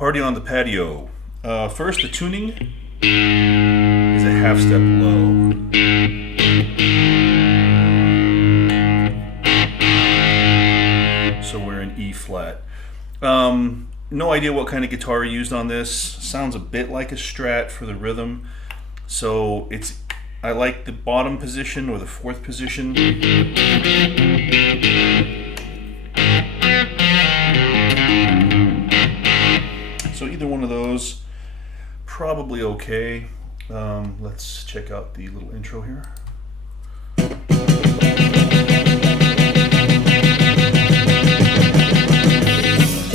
Party on the Patio. First, the tuning is a half step low. So we're in E flat. No idea what kind of guitar he used on this. Sounds a bit like a Strat for the rhythm. So I like the bottom position or the fourth position. So either one of those, probably okay. Let's check out the little intro here.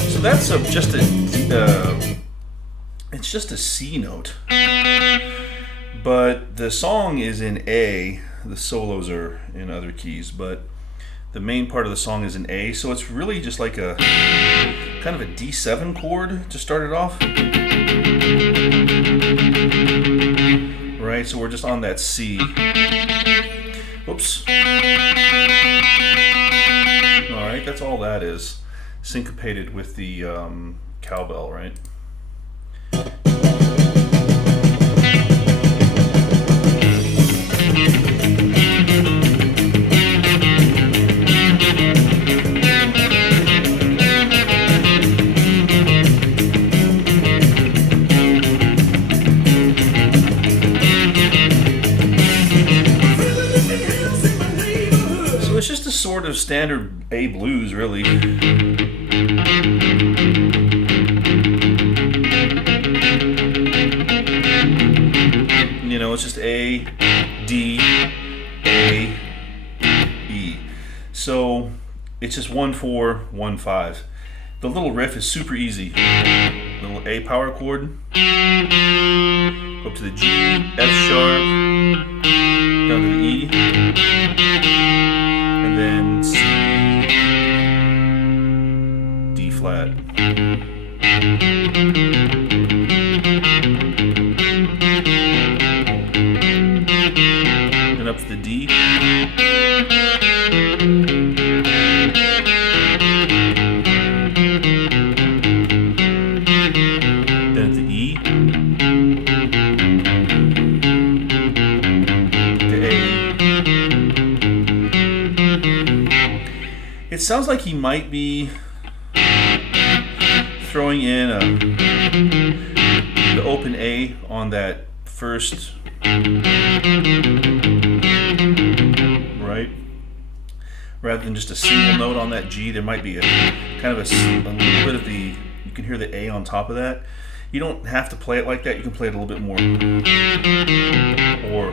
So that's it's just a C note, but the song is in A. The solos are in other keys, but the main part of the song is in A. So it's really just like a kind of a D7 chord to start it off. Right, so we're just on that C. Oops. Alright, that's all that is. Syncopated with the cowbell, right? It's just a sort of standard A blues, really. You know, it's just A, D, A, E. So it's just 1-4, 1-5. The little riff is super easy. Little A power chord, up to the G, F sharp, down to the E. And then C, D flat. And up to the D. Then to E. To A. It sounds like he might be throwing in the open A on that first, right? Rather than just a single note on that G, there might be a kind of a little bit of the, you can hear the A on top of that. You don't have to play it like that. You can play it a little bit more. Or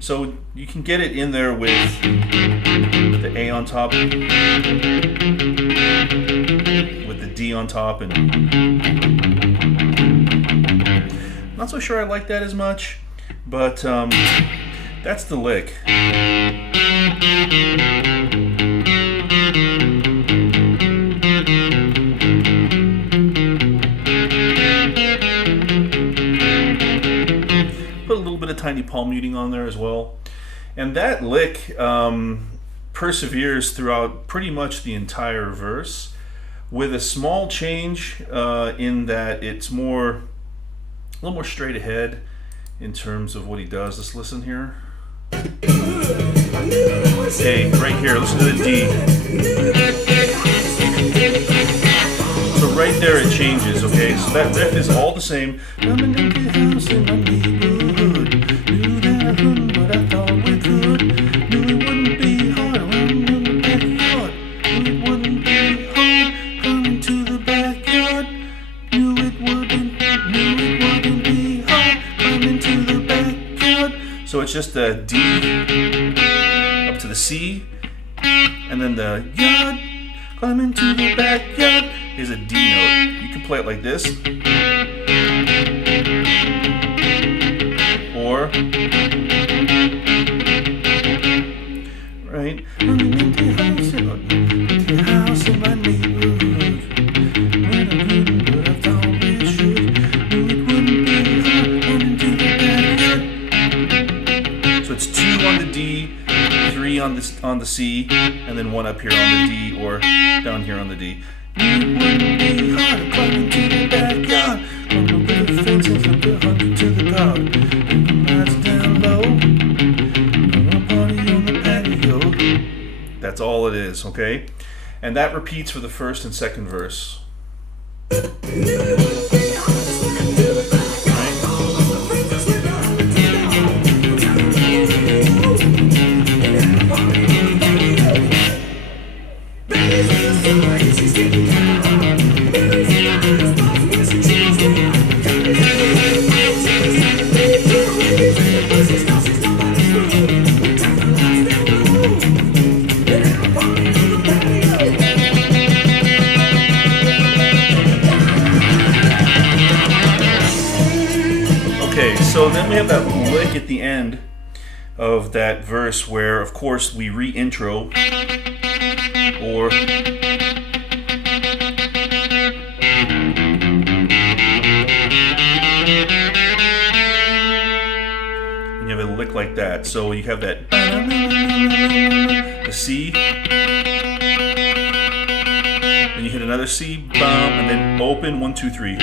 so you can get it in there with the A on top, with the D on top, and not so sure I like that as much, but that's the lick. Put a little bit of tiny palm muting on there as well. And that lick perseveres throughout pretty much the entire verse, with a small change in that it's a little more straight ahead in terms of what he does. Let's listen here. Okay, right here, listen to the D. So right there it changes, okay? So that riff is all the same. So it's just the D up to the C, and then the yard, climb into the backyard is a D note. You can play it like this, or right. Running into the house in my neighborhood. When I couldn't, but I thought we should. Knew it wouldn't be hard. Running to the backyard. So it's 2 on the D, 3 3 on the C, and then 1 up here on the D, or down here on the D. It wouldn't be hard to climb into the backyard. From the little fences up the 100 to the guard. Lights down low. Party on the patio. That's all it is, okay? And that repeats for the first and second verse. So then we have that lick at the end of that verse where, of course, we re-intro, or and you have a lick like that. So you have that the C, then you hit another C, bum, and then open 1, 2, 3.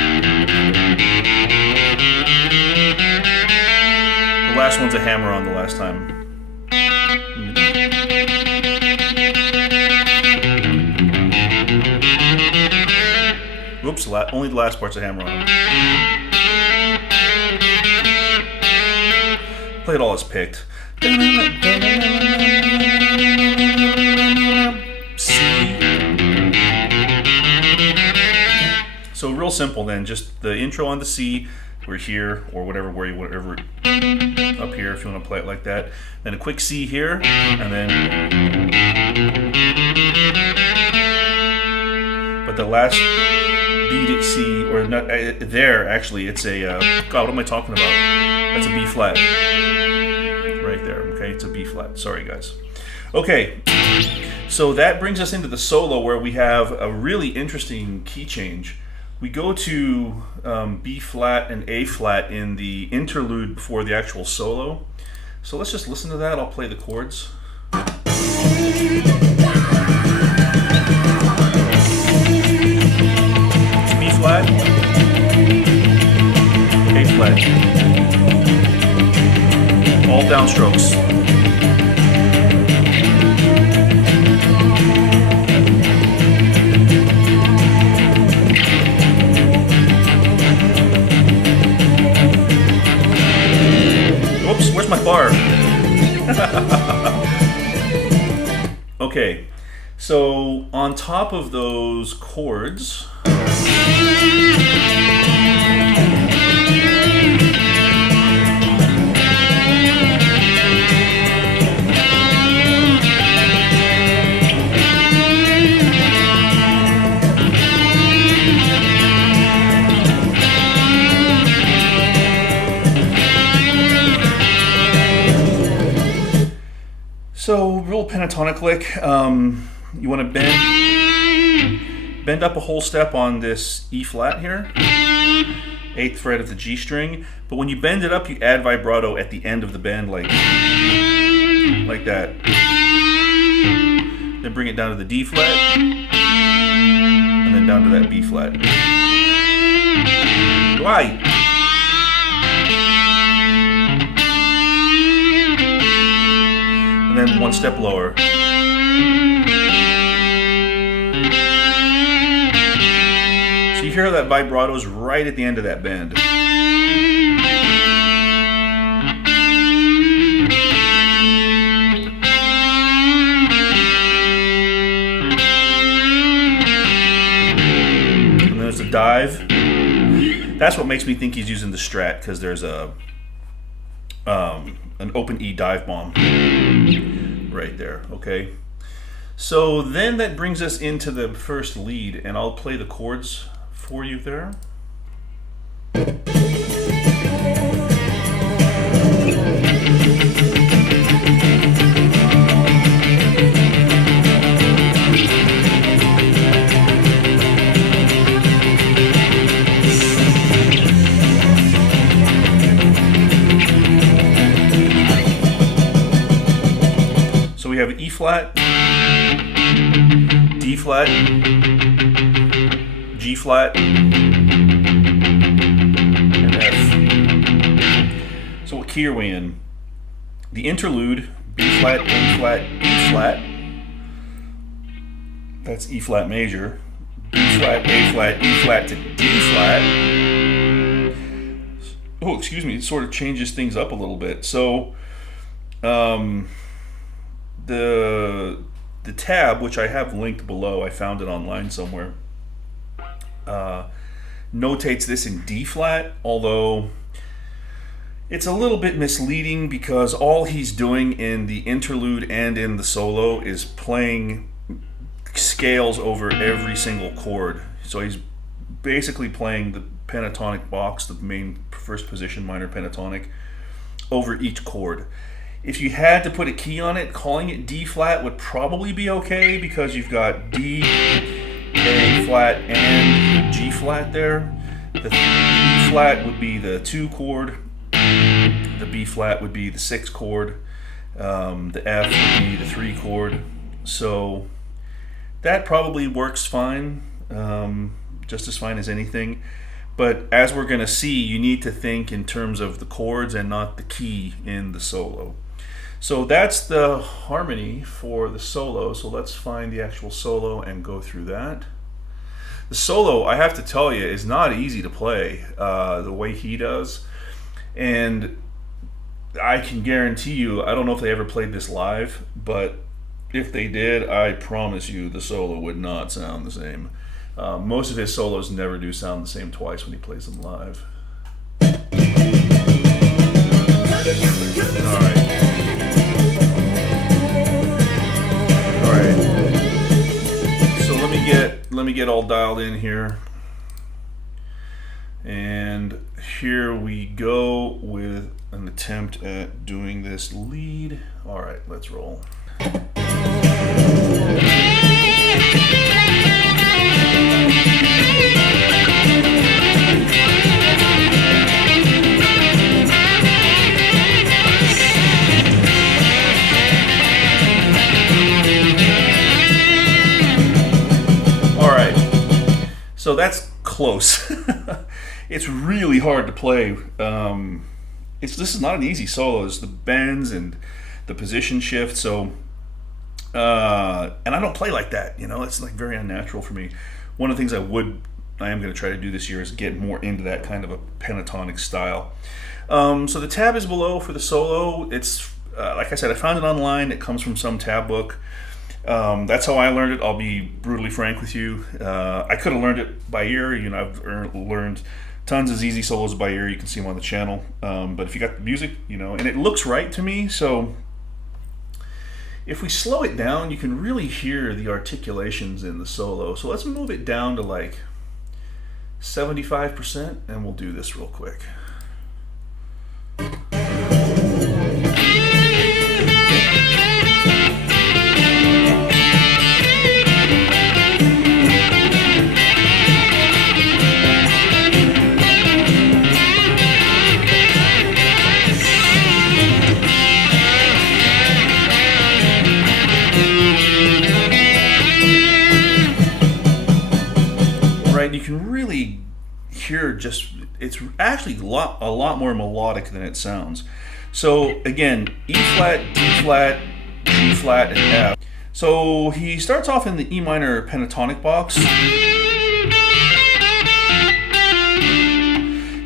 The last one's a hammer on the last time. Whoops, only the last part's a hammer on. Play it all as picked. C. So real simple then, just the intro on the C. We're here, or whatever up here if you want to play it like that. Then a quick C here, and then. But the last beat at C, or not there actually, it's a. God, what am I talking about? That's a B flat. Right there. Okay, it's a B flat. Sorry, guys. Okay, so that brings us into the solo where we have a really interesting key change. We go to B flat and A flat in the interlude before the actual solo. So let's just listen to that. I'll play the chords. It's B flat, A flat, all downstrokes. Where's my bar? Okay, so on top of those chords, so real pentatonic lick. You want to bend up a whole step on this E flat here, 8th fret of the G string. But when you bend it up, you add vibrato at the end of the bend, like that. Then bring it down to the D flat, and then down to that B flat. Why? And then one step lower. So you hear that vibrato is right at the end of that bend. And there's a dive. That's what makes me think he's using the Strat, because there's a an open E dive bomb right there. Okay, so then that brings us into the first lead, and I'll play the chords for you there. have E flat, D flat, G flat, and F. So what key are we in? The interlude, B flat, A flat, E flat. That's E flat major. B flat, A flat, E flat to D flat. Oh, excuse me, it sort of changes things up a little bit. So the tab, which I have linked below, I found it online somewhere, notates this in D flat, although it's a little bit misleading because all he's doing in the interlude and in the solo is playing scales over every single chord. So he's basically playing the pentatonic box, the main first position minor pentatonic, over each chord. If you had to put a key on it, calling it D flat would probably be okay because you've got D, A flat, and G flat there. The E flat would be the 2 chord, the B flat would be the 6 chord, the F would be the 3 chord. So that probably works fine, just as fine as anything. But as we're going to see, you need to think in terms of the chords and not the key in the solo. So that's the harmony for the solo. So let's find the actual solo and go through that. The solo, I have to tell you, is not easy to play the way he does. And I can guarantee you, I don't know if they ever played this live, but if they did, I promise you the solo would not sound the same. Most of his solos never do sound the same twice when he plays them live. All right. So let me get all dialed in here. And here we go with an attempt at doing this lead. All right, let's roll. So that's close. It's really hard to play. This is not an easy solo. It's the bends and the position shift. So, and I don't play like that. You know, it's like very unnatural for me. One of the things I am going to try to do this year is get more into that kind of a pentatonic style. So the tab is below for the solo. It's like I said, I found it online. It comes from some tab book. That's how I learned it. I'll be brutally frank with you. I could have learned it by ear. You know, I've learned tons of easy solos by ear. You can see them on the channel. But if you got the music, you know, and it looks right to me. So if we slow it down, you can really hear the articulations in the solo. So let's move it down to like 75%, and we'll do this real quick. You can really hear it's actually a lot more melodic than it sounds. So again, E flat, D flat, G flat, and F. So he starts off in the E minor pentatonic box,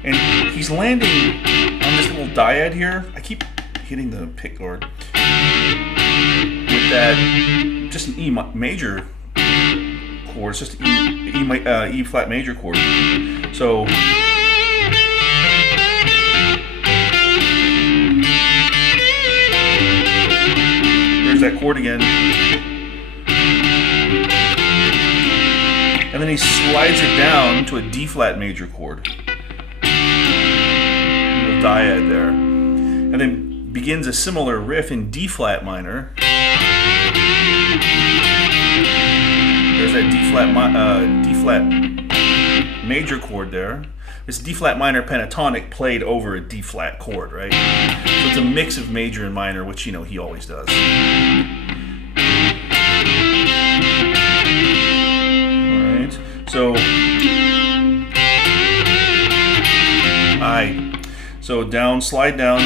and he's landing on this little dyad here. I keep hitting the pick chord with that, just an E major chord. It's just E flat major chord. So there's that chord again, and then he slides it down to a D flat major chord, little dyad there, and then begins a similar riff in D flat minor. There's that D flat major chord there. It's D flat minor pentatonic played over a D flat chord, right? So it's a mix of major and minor, which, you know, he always does. So down, slide down.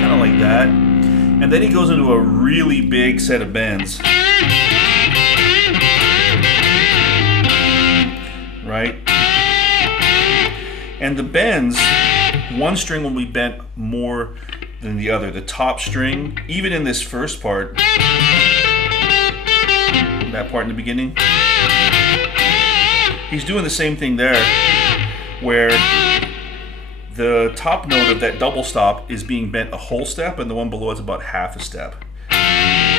Kind of like that. And then he goes into a really big set of bends. Right? And the bends, one string will be bent more than the other. The top string, even in this first part, that part in the beginning, he's doing the same thing there, where the top note of that double stop is being bent a whole step and the one below it's about half a step,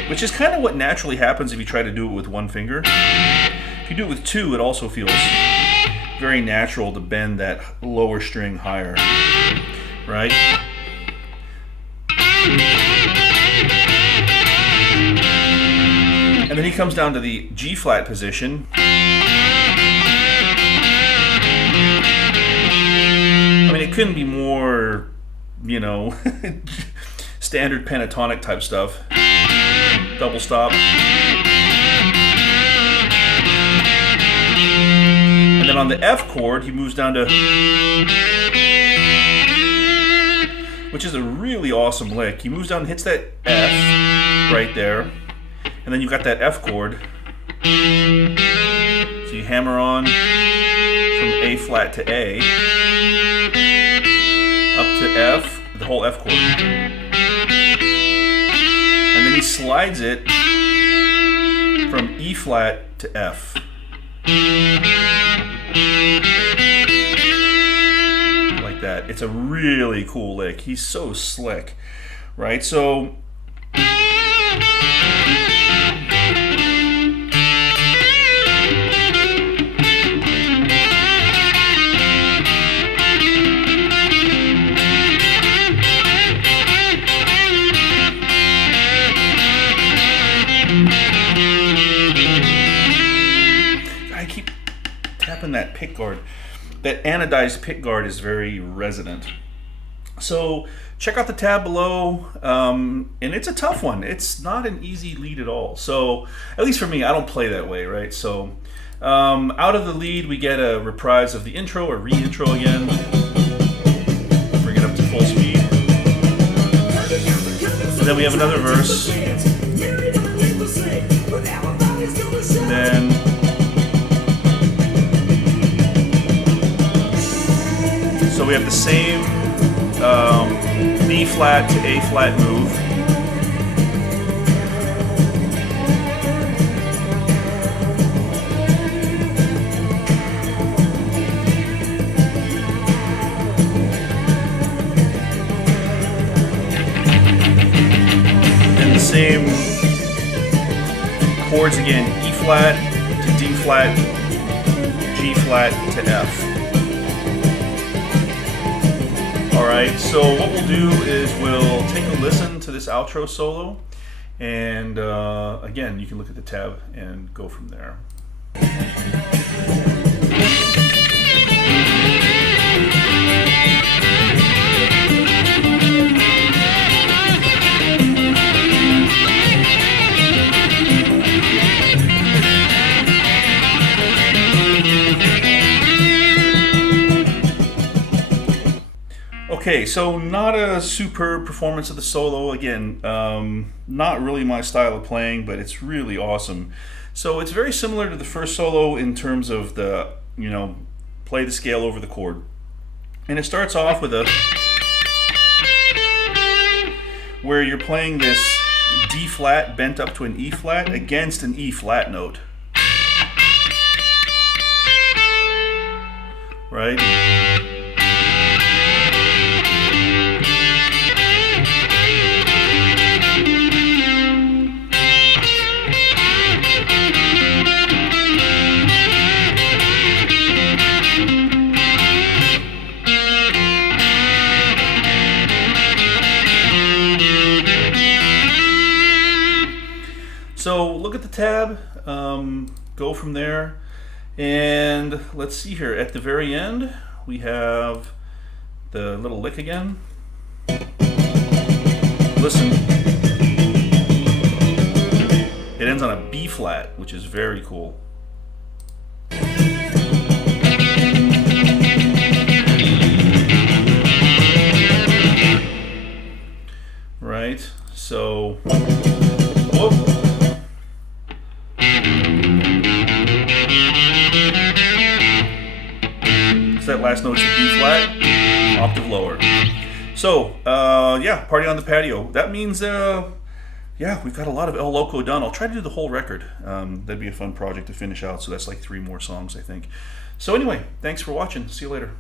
which is kind of what naturally happens if you try to do it with one finger. If you do it with two, it also feels very natural to bend that lower string higher, right? And then he comes down to the G flat position. I mean, it couldn't be more, you know, standard pentatonic type stuff. Double stop. And then on the F chord, he moves down to, which is a really awesome lick. He moves down and hits that F right there. And then you've got that F chord. So you hammer on from A flat to A, up to F, the whole F chord. And then he slides it from E flat to F. Like that. It's a really cool lick. He's so slick, right? So that pick guard, that anodized pick guard is very resonant. So check out the tab below, and it's a tough one. It's not an easy lead at all. So at least for me, I don't play that way, right? So out of the lead, we get a reprise of the intro or re-intro again. Bring it up to full speed. And then we have another verse. And then so we have the same B flat to A flat move. And the same chords again, E flat to D flat, G flat to F. Alright, so what we'll do is we'll take a listen to this outro solo, and again, you can look at the tab and go from there. Okay, so not a superb performance of the solo. Again, not really my style of playing, but it's really awesome. So it's very similar to the first solo in terms of the, you know, play the scale over the chord. And it starts off with a, where you're playing this D flat bent up to an E flat against an E flat note. Right? So look at the tab, go from there, and let's see here. At the very end, we have the little lick again. Listen. It It ends on a B flat, which is very cool. Right, so, whoop. So that last note's a B flat, octave lower. So, yeah, Party on the Patio. That means, yeah, we've got a lot of El Loco done. I'll try to do the whole record. That'd be a fun project to finish out. So that's like 3 more songs, I think. So anyway, thanks for watching. See you later.